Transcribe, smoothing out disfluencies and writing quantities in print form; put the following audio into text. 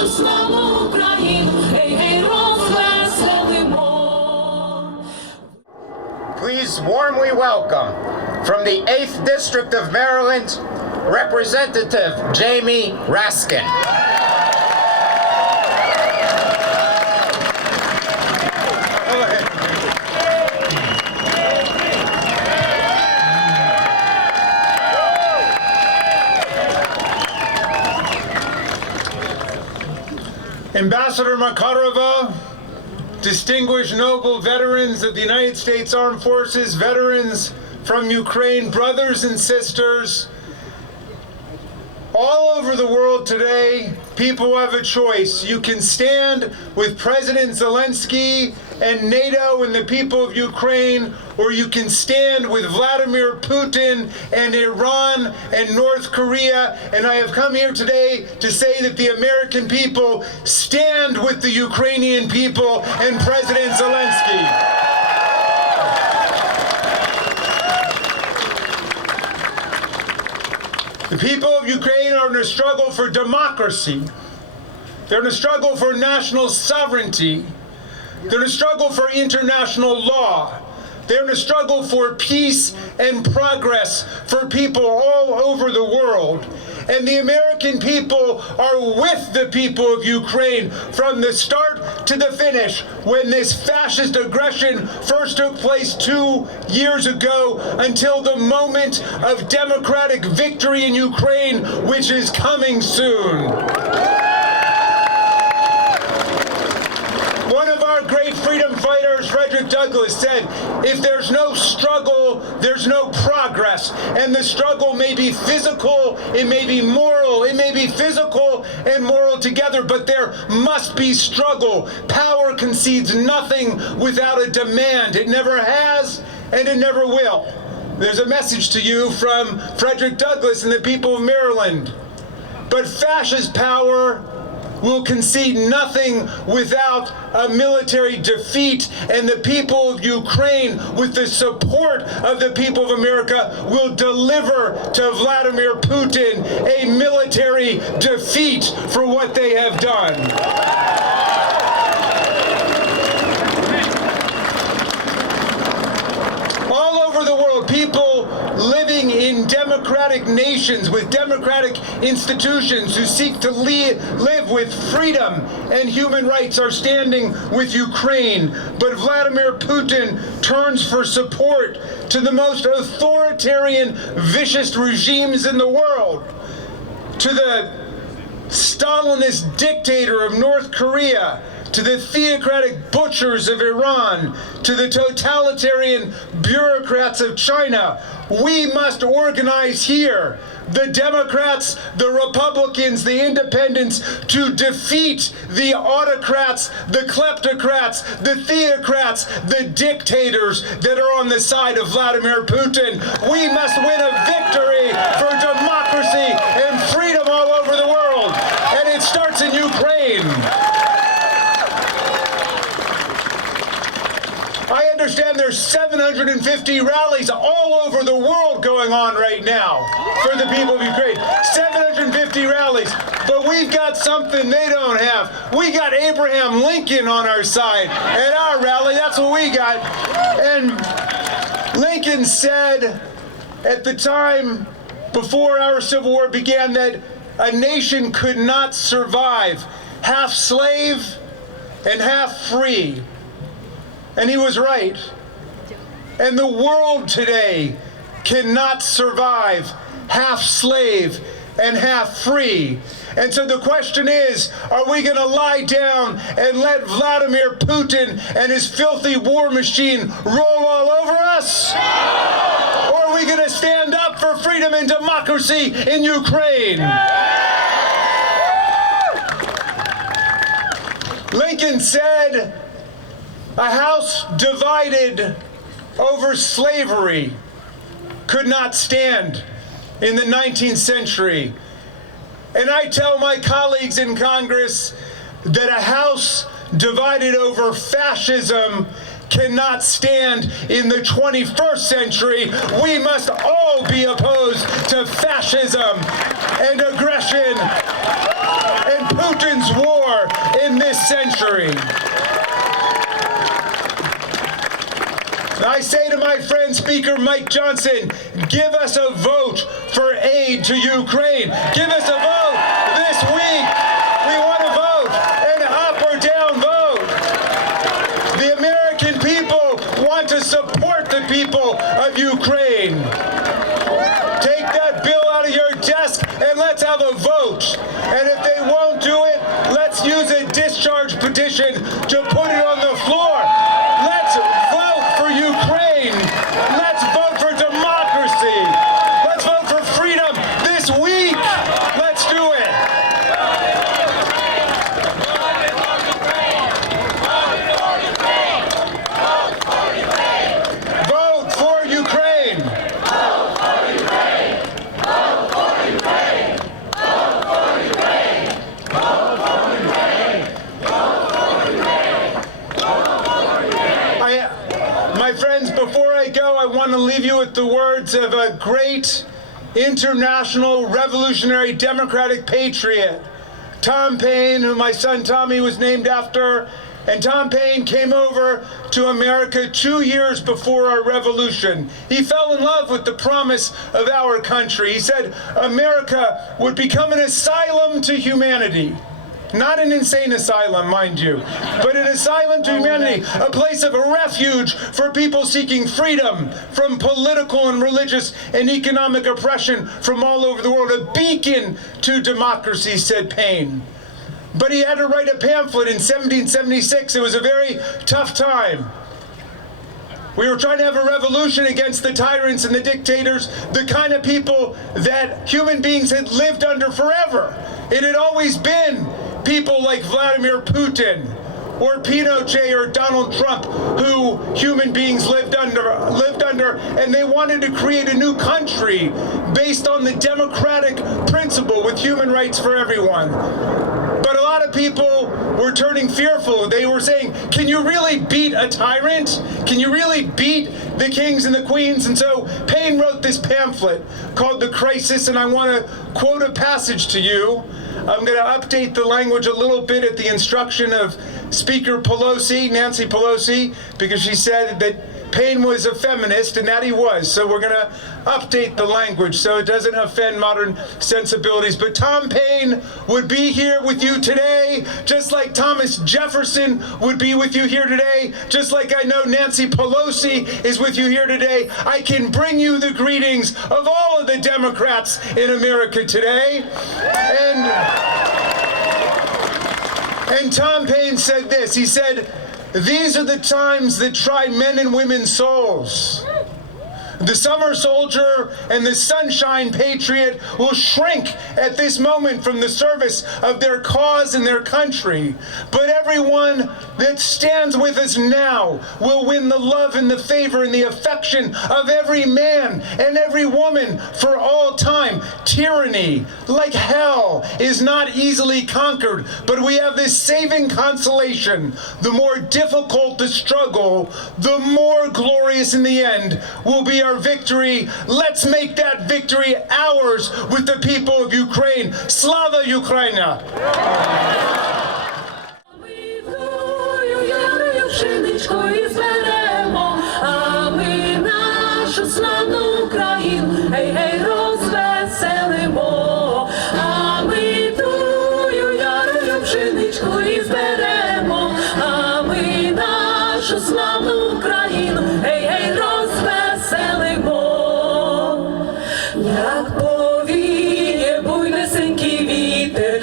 нашу славну Україну, гей, гей, розвеселимо. Please warmly welcome, from the 8th District of Maryland, Representative Jamie Raskin. Ambassador Makarova, distinguished noble veterans of the United States Armed Forces, veterans from Ukraine, brothers and sisters, all over the world today, people have a choice. You can stand with President Zelensky and NATO and the people of Ukraine, or you can stand with Vladimir Putin and Iran and North Korea. And I have come here today to say that the American people stand with the Ukrainian people and President Zelensky. The people of Ukraine are in a struggle for democracy. They're in a struggle for national sovereignty. They're in a struggle for international law. They're in a struggle for peace and progress for people all over the world. And the American people are with the people of Ukraine from the start to the finish. When this fascist aggression first took place 2 years ago until the moment of democratic victory in Ukraine, which is coming soon. One of our great freedom fighters, Frederick Douglass, said, if there's no struggle, there's no progress. And the struggle may be physical, it may be moral, it may be physical and moral together, but there must be struggle. Power concedes nothing without a demand. It never has, and it never will. There's a message to you from Frederick Douglass and the people of Maryland. But fascist power will concede nothing without a military defeat, and the people of Ukraine, with the support of the people of America, will deliver to Vladimir Putin a military defeat for what they have done. All over the world, people living in democratic nations with democratic institutions who seek to live with freedom and human rights are standing with Ukraine. But Vladimir Putin turns for support to the most authoritarian, vicious regimes in the world, to the Stalinist dictator of North Korea, to the theocratic butchers of Iran, to the totalitarian bureaucrats of China. We must organize here, the Democrats, the Republicans, the Independents, to defeat the autocrats, the kleptocrats, the theocrats, the dictators that are on the side of Vladimir Putin. We must win a victory for democracy and freedom all over the world. And it starts in Ukraine. I understand there's 750 rallies all over the world going on right now for the people of Ukraine. 750 rallies. But we've got something they don't have. We got Abraham Lincoln on our side at our rally. That's what we got. And Lincoln said at the time before our Civil War began that a nation could not survive half slave and half free. And he was right. And the world today cannot survive half slave and half free. And so the question is, are we going to lie down and let Vladimir Putin and his filthy war machine roll all over us? Or are we going to stand up for freedom and democracy in Ukraine? Lincoln said, a house divided over slavery could not stand in the 19th century. And I tell my colleagues in Congress that a house divided over fascism cannot stand in the 21st century. We must all be opposed to fascism and aggression and Putin's war. century. I say to my friend Speaker Mike Johnson, give us a vote for aid to Ukraine. Give us a vote this week. We want a vote, an up or down vote. The American people want to support the people of Ukraine. Take that bill out of your desk and let's have a vote. And if they won't do it, let's use a discharge petition to put it on the floor. Let's vote for Ukraine. Let's vote for democracy. Let's vote for freedom this week. Let's do it. Vote for Ukraine. My friends, before I go, I want to leave you with the words of a great international revolutionary democratic patriot, Tom Paine, who my son Tommy was named after. And Tom Paine came over to America 2 years before our revolution. He fell in love with the promise of our country. He said America would become an asylum to humanity. Not an insane asylum, mind you, but an asylum to humanity, a place of refuge for people seeking freedom from political and religious and economic oppression from all over the world, a beacon to democracy, said Paine. But he had to write a pamphlet in 1776. It was a very tough time. We were trying to have a revolution against the tyrants and the dictators, the kind of people that human beings had lived under forever. It had always been people like Vladimir Putin or Pinochet or Donald Trump who human beings lived under, and they wanted to create a new country based on the democratic principle with human rights for everyone. But a lot of people were turning fearful. They were saying, can you really beat a tyrant? Can you really beat the kings and the queens? And so Paine wrote this pamphlet called The Crisis, and I want to quote a passage to you. I'm going to update the language a little bit at the instruction of Speaker Pelosi, Nancy Pelosi, because she said that Paine was a feminist, and that he was. So we're going to update the language so it doesn't offend modern sensibilities. But Tom Paine would be here with you today, just like Thomas Jefferson would be with you here today, just like I know Nancy Pelosi is with you here today. I can bring you the greetings of all of the Democrats in America today. And Tom Paine said this. He said, "These are the times that try men and women's souls. The summer soldier and the sunshine patriot will shrink at this moment from the service of their cause and their country. But everyone that stands with us now will win the love and the favor and the affection of every man and every woman for all time. Tyranny, like hell, is not easily conquered, but we have this saving consolation. The more difficult the struggle, the more glorious in the end will be our victory. Let's make that victory ours with the people of Ukraine. Slava Ukraina!" Пшеничкою зберемо, а ми нашу славну Україну, гей, гей, розвеселимо. А ми тую ярою пшеничкою зберемо, а ми нашу славну Україну, гей, гей, розвеселимо. Як повіє буйнесенький вітер,